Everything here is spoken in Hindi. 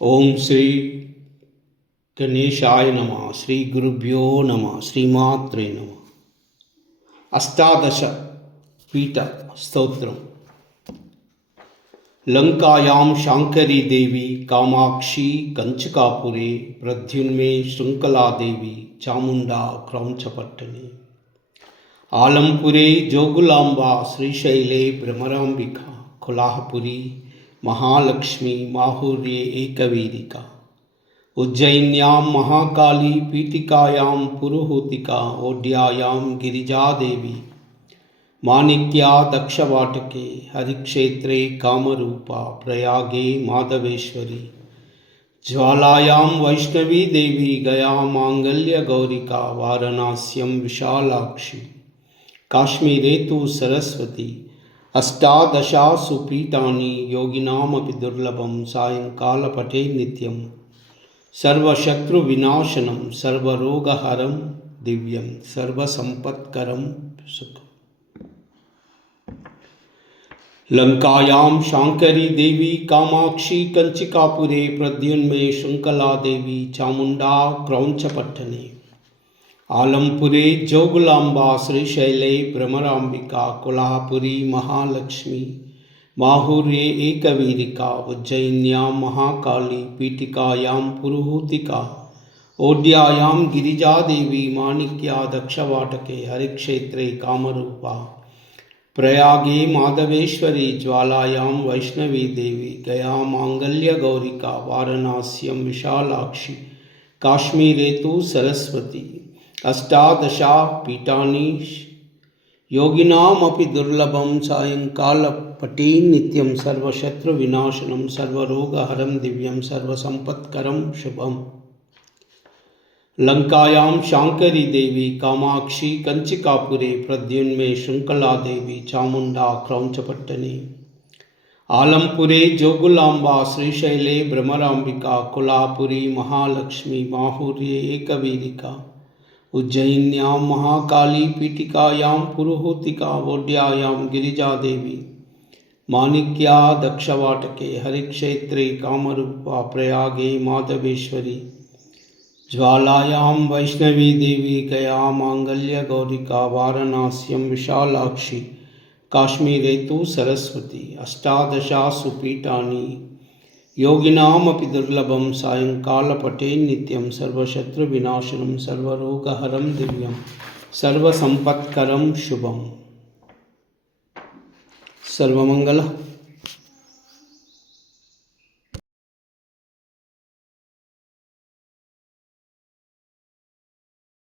ओम श्री गणेशाय नमः। श्री गुरुभ्यो नमः। श्रीमात्रे नमः। अष्टादश पीठ स्तोत्रम्। लंकायां शांकरी देवी कामाक्षी कंचकापुरे प्रद्युन्मे शृंखला देवी चामुंडा क्रौंचपट्टने आलंपुरे जोगुलांबा श्रीशैले भ्रमरांबिका कोल्हापुरी महालक्ष्मी माहुर्ये एकवीरिका उज्जयिन्यां महाकाली पीठिकायां पुरुहूतिका ओड्यायां गिरिजादेवी माणिक्या दक्षवाटके हरिक्षेत्रे कामरूपा प्रयागे माधवेश्वरी ज्वालायां वैष्णवी देवी गया मांगल्य गौरिका वाराणस्यां विशालाक्षी काश्मीरे तु सरस्वती अष्टादशासु पीठानि योगिनामपि दुर्लभं सायंकालपठे नित्यं सर्वशत्रुविनाशनं सर्वरोगहरं दिव्यं सर्वसंपत्करं सुखम्। लंकायां शांकरी देवी कामाक्षी कंचिकापुरे प्रद्युन्मे शृंखला देवी चामुंडा क्रौंचपट्टने आलंपुरे जोगुलांबा श्रीशैले भ्रमरांबिका कोल्हापुरी महालक्ष्मी माहुर्ये एकवीरिका उज्जयिन्यां महाकाली पीठिकायां पुरुहूतिका ओड्यायां गिरिजादेवी माणिक्या दक्षवाटके हरिक्षेत्रे कामरूपा प्रयागे माधवेश्वरी ज्वालायां वैष्णवी देवी गया मांगल्य गौरिका वाराणस्यां विशालाक्षी काश्मीरे तु सरस्वती अष्टादशा पीठानि योगिनामपि दुर्लभं सायंकालपठे नित्यं सर्वशत्रुविनाशनं सर्वरोगहरं दिव्यं सर्वसंपत्करं शुभम्। लंकायां शांकरी देवी कामाक्षी कंचिकापुरे प्रद्युन्मे शृंखला देवी चामुंडा क्रौंचपट्टने आलंपुरे जोगुलांबा श्रीशैले भ्रमरांबिका कोल्हापुरी महालक्ष्मी माहुर्ये एकवीरिका उज्जयिन्यां महाकाली पीठिकायां पुरुहूतिका ओड्यायां गिरिजादेवी माणिक्या दक्षवाटके हरिक्षेत्रे कामरूपा प्रयागे माधवेश्वरी ज्वालायां वैष्णवी देवी गया मांगल्य गौरिका वाराणस्यां विशालाक्षी काश्मीरे तु सरस्वती अष्टादशासु पीठानि योगिनामपि दुर्लभं सायंकालपठे नित्यं सर्वशत्रुविनाशनं सर्वरोगहरं दिव्यं सर्वसंपत्करं शुभम्। सर्वमंगल।